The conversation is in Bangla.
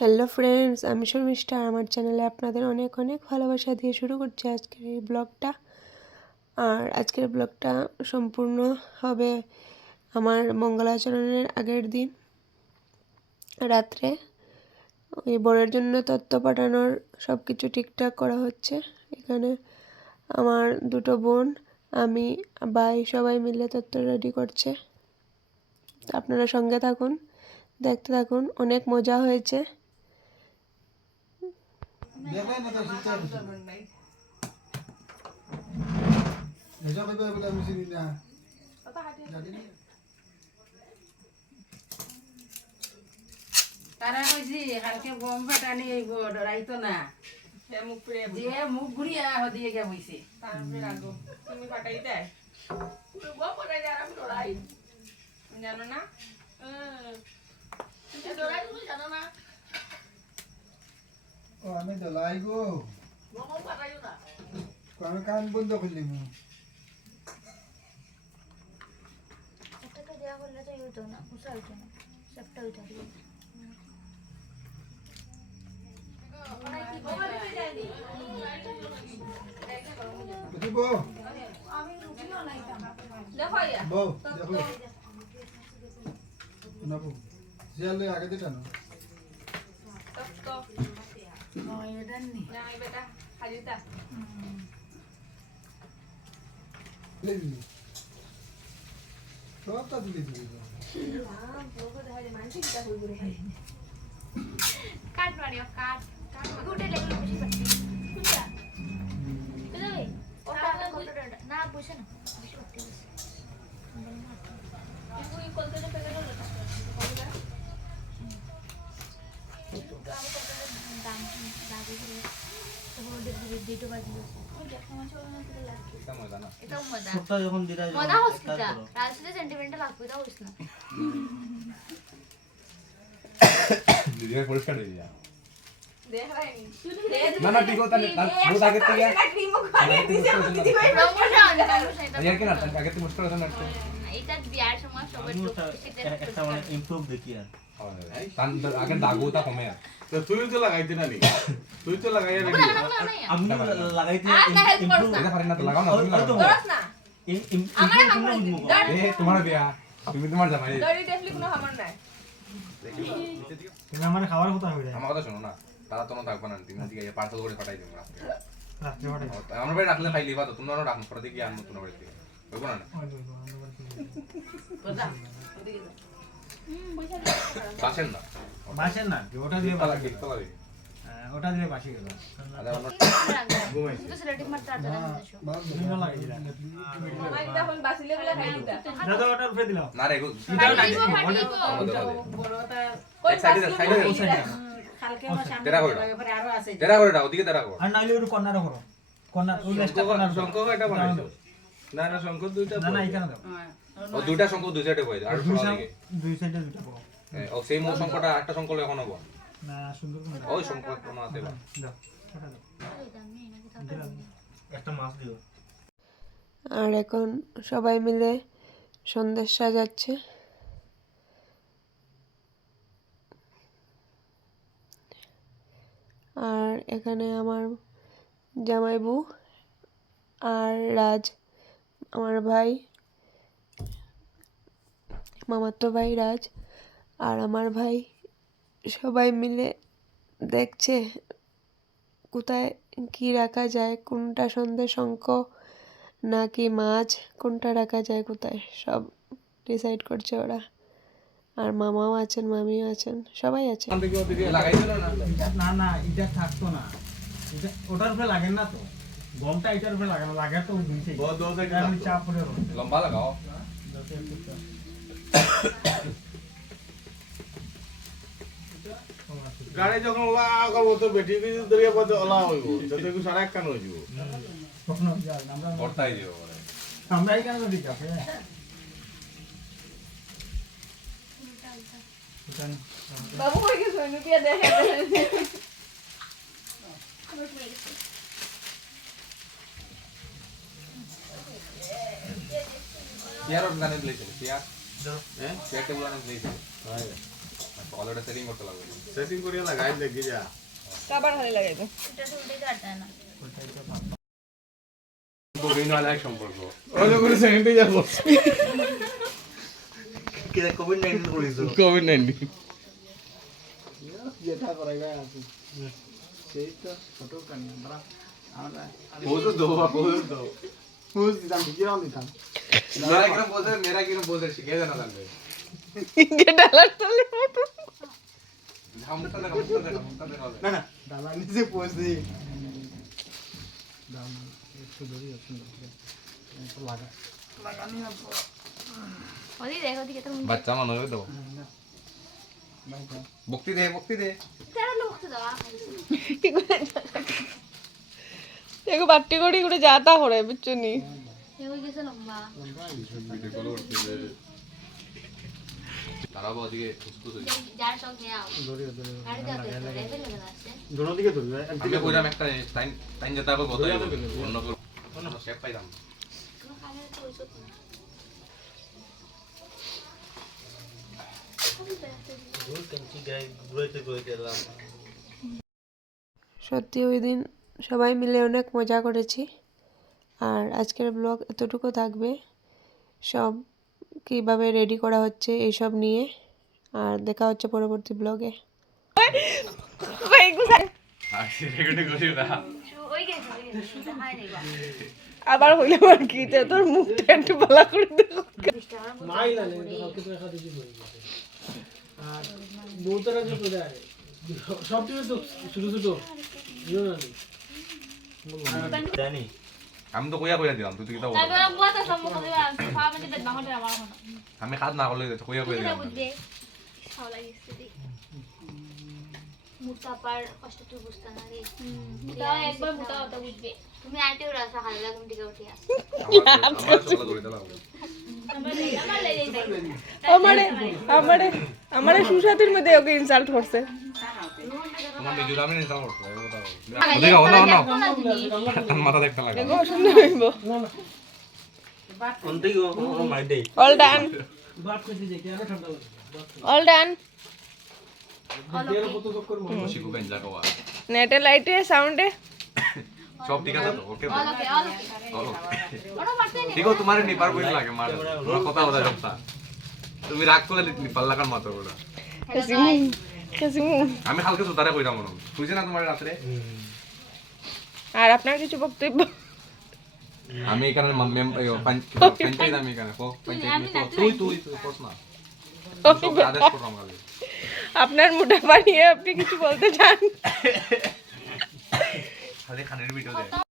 হ্যালো ফ্রেন্ডস, আমি শর্মিষ্ঠা। আমার চ্যানেলে আপনাদের অনেক অনেক ভালোবাসা দিয়ে শুরু করছি আজকের এই ব্লগটা। আর আজকের ব্লগটা সম্পূর্ণ হবে আমার মঙ্গলাচরণের আগের দিন রাত্রে। ওই বরের জন্য তত্ত্ব পাঠানোর সব কিছু ঠিকঠাক করা হচ্ছে। এখানে আমার দুটো বোন, আমি, ভাই সবাই মিলে তত্ত্ব রেডি করছে। আপনারা সঙ্গে থাকুন, দেখতে থাকুন, অনেক মজা হয়েছে। দেখেন না তো সুস্থ নাই এসব কইবে বলে আমি চিনি না কথা হাঁটি জানি না তারা কইছি কালকে বম ফাটানি হইব ডরাইতো না হে মুখ পুড়ে যে মুখ ঘুরিয়া হদিয়ে গিয়া বইছে তারপরে রাখো তুমি ফাটাই দেয় তো বম ফাটাই দেয় আর আমি ডরাই জানো না তুমি ডরাই তুমি জানো না ও আমি তো লাই গো বম ফাটাইও না আমি কান বন্ধ করলিম এটাকে দেওয়া করলে তো ইউতো না উষা উঠে না সবটা উঠে দিবে বুঝিব আমি রুটিও নাইতাম দেখো ইয়া বউ দেখো না বউ জিয়ালে আগে দিটা না তো ওই এটা নি না এই বেটা হাজিতা লেবি সবটা দিলি দিবি কাট মারিও কাট কাট গুটে লেগে বেশি পাচ্ছি বুঝা বুঝলি ওটা কতটা না বুঝে না বেশি পাচ্ছি তুই কলকাতা থেকে গেল আমি কত দাম দাবি করে তখন দিতে বাজি ওই দেখা মাছ ওনা করে লাগছে এটা মজা সবটা যখন দিরা মজা হচ্ছে এটা রাজনীতি সেন্টিমেন্টাল লাগবে এটা হইছ না দিদিকে পরিষ্কার হয়ে যায় দেখ রাইনি না না ঠিক কথা না বহুত আগে থেকে ক্রিম খাইয়ে দিছে দিদি ভাই আগে কি না আগে তো মুশকিল হতো না এটা বিয়ার সময় সবার একটা মানে ইমপ্রুভ দেখি আর তান আগে দাগোটা কমে তো তুই তো লাগাইতে না নি তুই তো লাগাইয়া রেডি আমি লাগাইতে ইমপ্রুভ এটা পারি না তো লাগাও না তুমি লাগাও দরস না ইমপ্রুভ এ তোমার বিয়া তুমি তোমার জামাই দড়ি টেফলি কোনো খবর নাই তুমি আমার খাবার কথা হই আমার কথা শোনো না তারা তো না থাকবে না তুমি দিকে পার্সেল করে পাঠাই দিও রাতে রাতে পাঠাই আমরা বাড়ি রাখলে খাই লিবা তো তোমরা রাখো পরে দিকে আনবো তোমার বাড়ি থেকে বুঝবো না কথা ওদিকে যা বাসেন না বাসেন না ওটা দিয়ে তালা কি তালা দি ওটা দিয়ে বাসি গেল আরে আমরা তো সেলেটিভ মাত্রা আছে না তুমি না লাগাই দিলা মামা এটা হল বাসিলে বলে খাই দিতা দাদা ওটা উপরে দিলাও না রে গো বড়টা কই সাইডে কালকে আমার সামনে তেরা করে লাগে পরে আরো আছে তেরা করে দাও ওদিকে তেরা করো আর নাইলে ওর কর্নারে করো কর্নার ওই লেসটা কর্নার শঙ্খ এটা বানাইছো না না শঙ্খ দুইটা না না এখানে দাও ও দুইটা সংখ্য দুই সাইডে বই আর দুই সরা দিকে দুই সাইডে দুটো করো ও সেই মো সংখ্যাটা একটা সংখ্যা এখন হবো না সুন্দর করে ওই সংখ্যা কোন আছে বা দাও ওটা দাও একটা মাছ দিও আর এখন সবাই মিলে সন্দেশ সাজাচ্ছে। আর এখানে আমার জামাইবু আর রাজ, আমার ভাই, মামাতো ভাই রাজ আর আমার ভাই সবাই মিলে দেখছে কোথায় কি রাখা যায়, কোনটা সন্দেশ শঙ্খ নাকি মাছ, কোনটা রাখা যায় কোথায়, সব ডিসাইড করছে ওরা। আর মামাও আছেন, মামিও আছেন, সবাই আছে। ওদিকে ওদিকে লাগাই দিল না না না এটা থাকতো না এটা ওটার উপরে লাগেন না তো গমটা এটার উপরে লাগে না লাগে তো দুই সাইড বহুত দূর থেকে আমি চাপ পড়ে রয়েছে লম্বা লাগাও গাড়ি যখন ওলা করবো তো বেটি কিছু দরিয়া পথে ওলা হইব যাতে কি সারা এক কান হইব কখনো যাই না আমরা ভর্তাই দিও বলে আমরা এখানে তো ঠিক আছে বাবু কই গেছ নুকিয়া দেখে ইয়ার গানে প্লে চলে ইয়ার হ্যাঁ চেক টেবল গানে প্লে চলে ভালো একটা সেটিং করতে লাগবে সেটিং করিয়া লাগাই দেখি যা কাবার খালি লাগাইবো এটা তো উল্টে কাটতে না গভীর নালা এক সম্পর্ক ওই লোকের স্যানিটাইজার বসে কোভিড-19 করেছো কোভিড-19 যেটা করাইবা আছে সেই তো ফটো কানি আমরা আমরা বহুত দো বহুত দো বুঝ দিতাম কিরম দিতাম मेरा किरम बोलते शिखे जाना जानते ইনকে ডালার তলে हमता दे না না দাদা নিচে পোজ দি দাম একটু ধরি একটু লাগা ওদি দেখো দিকে তো बच्चा मन हो तो मुक्ति दे তেরা লোক তো দাও কি করে দেখো বাট্টি করি করে যাতা হরে বুঝছনি এগো গেছে লম্বা वीडियो कॉल करते तारा बहुत ही खुशखुश हो যার সঙ্গে আও ধরি ধরি গাড়ি যাতে লেভেল লেভেল আছে দোনো দিকে ধরি আমি কইরাম একটা টাইম যেতে হবে কত অন্য অন্য শেপ পাইলাম তোমার কানে তো ওইসব না সত্যি ওই দিন সবাই মিলে অনেক মজা করেছি আর আজকের ব্লগ এতটুকু থাকবে সব কীভাবে রেডি করা হচ্ছে এইসব নিয়ে আর দেখা হচ্ছে পরবর্তী ব্লগে ভাই গুছা রেকর্ডিং করি না ওই গেছে হাই নেবা আবার হইলো আর কি যে তোর মুখটা একটু ভালো করে দেখো মাইলা নে কালকে তো একা দিছি বই আর বহুতরা যে করে আরে সব কিছু তো ছোট ছোট জানি আমি তো কইয়া দিলাম তুই কি তা বল তারপর বুয়াটা সম্মুখ দিবা খাওয়া মানে বেদ ভাঙতে আমার হলো আমি খাদ না করলে কইয়া এটা দিলাম বুঝবে খাওয়া লাগিছে দেখ মুটা পার কষ্ট তুই বুঝতা না রে মুটা একবার মুটা হতা বুঝবে তুমি আইতেও রাসা খালি লাগুম দিকে উঠে আস আমার চলা ধরে দিলাম আমার লে যাই আমারে সুসাতির মধ্যে ওকে ইনসাল্ট করছে তোমার নিজের আমি নিতাম করতে দেখো না না তার মাথা দেখতে লাগে দেখো সুন্দর হইব অন্তিগো মাই দে অল ডান বাপ কেটে যে কেন ঠান্ডা লাগে অল ডান দেড় কত চক্কর মন শিখু গঞ্জা কওয়া নেটে লাইটে সাউন্ডে সব ঠিক আছে তো ওকে তো ওকে ওনো মারতে নে ঠিক আছে তোমারে নিপার কই লাগে মার তোমার কথা বলা যাচ্ছে তুমি রাগ করলে নিপার লাগার মাথা ওটা কাসিমু আমি কালকে সুতারে কইরাম মনে তুই না তোমার রাতে আর আপনার কিছু বক্তব্য আমি এখানে পঞ্চায়েত আমি এখানে পঞ্চায়েত তুই কোস না সব আদেশ করলাম কালকে আপনার মুঠা বানিয়ে আপনি কিছু বলতে চান খালি খানের ভিডিও দে